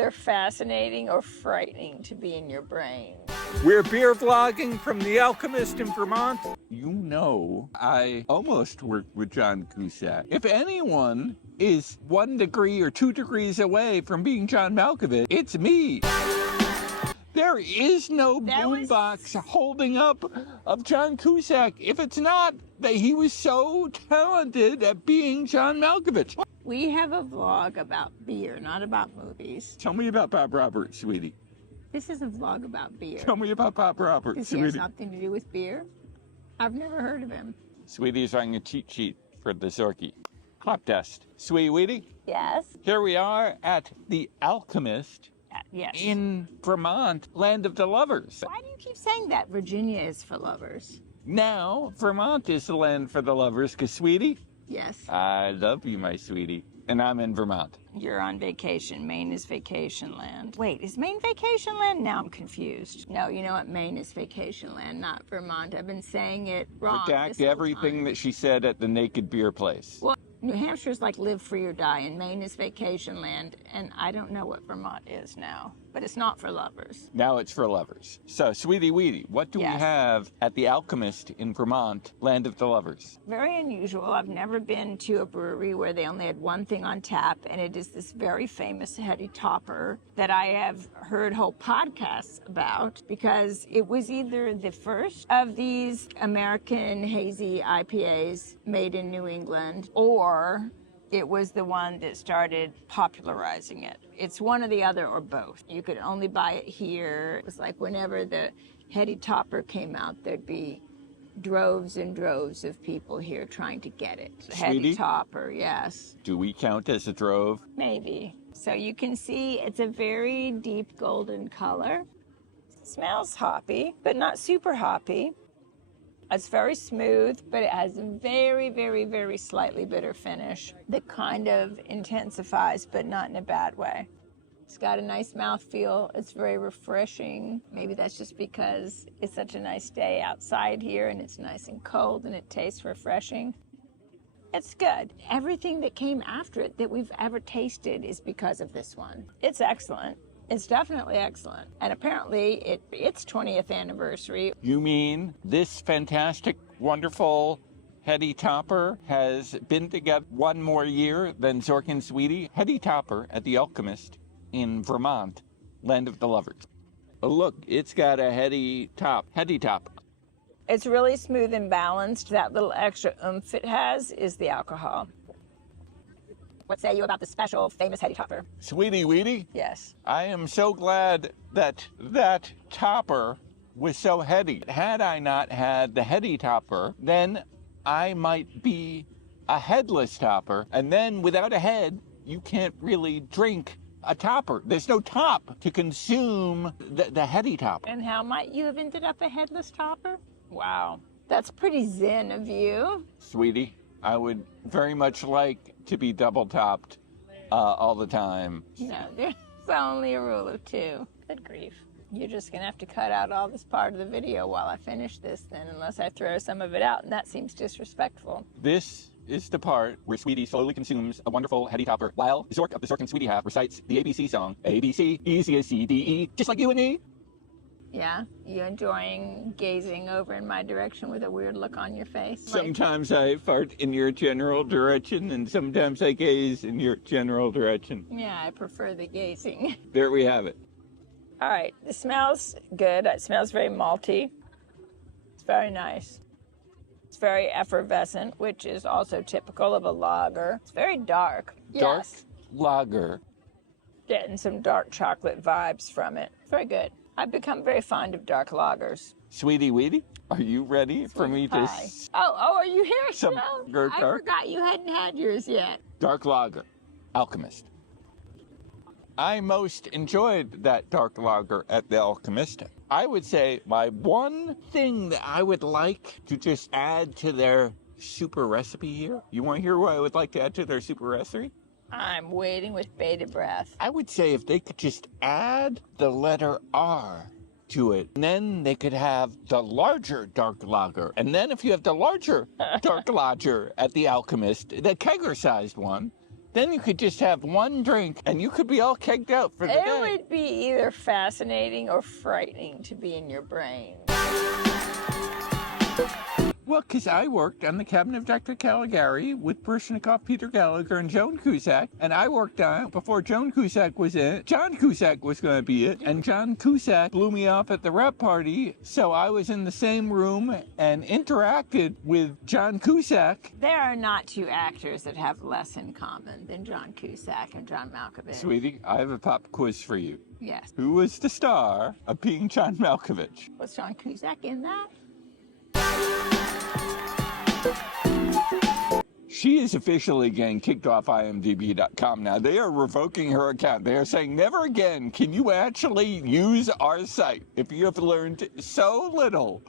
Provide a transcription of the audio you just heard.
either fascinating or frightening to be in your brain. We're beer vlogging from the Alchemist in Vermont. You know, I almost worked with John Cusack. If anyone is 1 degree or 2 degrees away from being John Malkovich, it's me. There is no boombox holding up of John Cusack if it's not that he was so talented at being John Malkovich. We have a vlog about beer, not about movies. Tell me about Bob Roberts, sweetie. This is a vlog about beer. Tell me about Bob Roberts, Does he sweetie. have something to do with beer? I've never heard of him. Sweetie's writing a cheat sheet for the Zorky. Clap test. Sweetie Weetie? Yes. Here we are at the Alchemist. Yes. In Vermont, land of the lovers. Why do you keep saying that Virginia is for lovers? Now, Vermont is the land for the lovers, because, sweetie, Yes. I love you, my sweetie. And I'm in Vermont. You're on vacation. Maine is vacation land. Wait, is Maine vacation land? Now I'm confused. No, you know what? Maine is vacation land, not Vermont. I've been saying it wrong. Redact everything that she said at the Naked Beer Place. Well, New Hampshire's like live free or die, and Maine is vacation land, and I don't know what Vermont is now, but it's not for lovers. Now it's for lovers. So, sweetie Weetie, what do we have at the Alchemist in Vermont, land of the lovers? Very unusual. I've never been to a brewery where they only had one thing on tap, and it is this very famous Heady Topper that I have heard whole podcasts about because it was either the first of these American hazy IPAs made in New England, or it was the one that started popularizing it. It's one or the other or both. You could only buy it here. It was like whenever the Heady Topper came out, there'd be droves and droves of people here trying to get it. Heady Topper, yes. Do we count as a drove? Maybe. So you can see it's a very deep golden color. It smells hoppy, but not super hoppy. It's very smooth, but it has a very, very, very slightly bitter finish that kind of intensifies, but not in a bad way. It's got a nice mouthfeel. It's very refreshing. Maybe that's just because it's such a nice day outside here and it's nice and cold and it tastes refreshing. It's good. Everything that came after it that we've ever tasted is because of this one. It's excellent. It's definitely excellent. And apparently its 20th anniversary. You mean this fantastic, wonderful Heady Topper has been together one more year than Zork and Sweetie? Heady Topper at the Alchemist in Vermont, land of the lovers. Look, it's got a heady top. Heady Topper. It's really smooth and balanced. That little extra oomph it has is the alcohol. What say you about the special, famous Heady Topper? Sweetie Weetie? Yes. I am so glad that that topper was so heady. Had I not had the Heady Topper, then I might be a headless topper. And then without a head, you can't really drink a topper. There's no top to consume the Heady Topper. And how might you have ended up a headless topper? Wow. That's pretty zen of you. Sweetie, I would very much like to be double topped all the time. No, there's only a rule of 2. Good grief. You're just going to have to cut out all this part of the video while I finish this then, unless I throw some of it out, and that seems disrespectful. This is the part where Sweetie slowly consumes a wonderful Heady Topper, while Zork of the Zork and Sweetie Half recites the ABC song, ABC, easy as C, D, E, just like you and me. Yeah? You enjoying gazing over in my direction with a weird look on your face? Sometimes I fart in your general direction, and sometimes I gaze in your general direction. Yeah, I prefer the gazing. There we have it. All right, it smells good. It smells very malty. It's very nice. It's very effervescent, which is also typical of a lager. It's very dark. Dark Yes. lager. Getting some dark chocolate vibes from it. Very good. I've become very fond of dark lagers. Sweetie Weetie, are you ready for me to... Oh, are you here Some still? I forgot you hadn't had yours yet. Dark lager. Alchemist. I most enjoyed that dark lager at the Alchemist. I would say my one thing that I would like to just add to their super recipe here. You want to hear what I would like to add to their super recipe? I'm waiting with bated breath. I would say if they could just add the letter R to it, and then they could have the larger dark lager. And then if you have the larger dark lager at the Alchemist, the kegger-sized one, Then you could just have one drink and you could be all kegged out for the It day. would be either fascinating or frightening to be in your brain. Well, because I worked on the Cabinet of Dr. Caligari with Baryshnikov, Peter Gallagher, and Joan Cusack. And I worked on it before Joan Cusack was in it. John Cusack was going to be it. And John Cusack blew me off at the rep party. So I was in the same room and interacted with John Cusack. There are not two actors that have less in common than John Cusack and John Malkovich. Sweetie, I have a pop quiz for you. Yes. Who was the star of being John Malkovich? Was John Cusack in that? She is officially getting kicked off IMDb.com now. They are revoking her account. They are saying, never again can you actually use our site if you have learned so little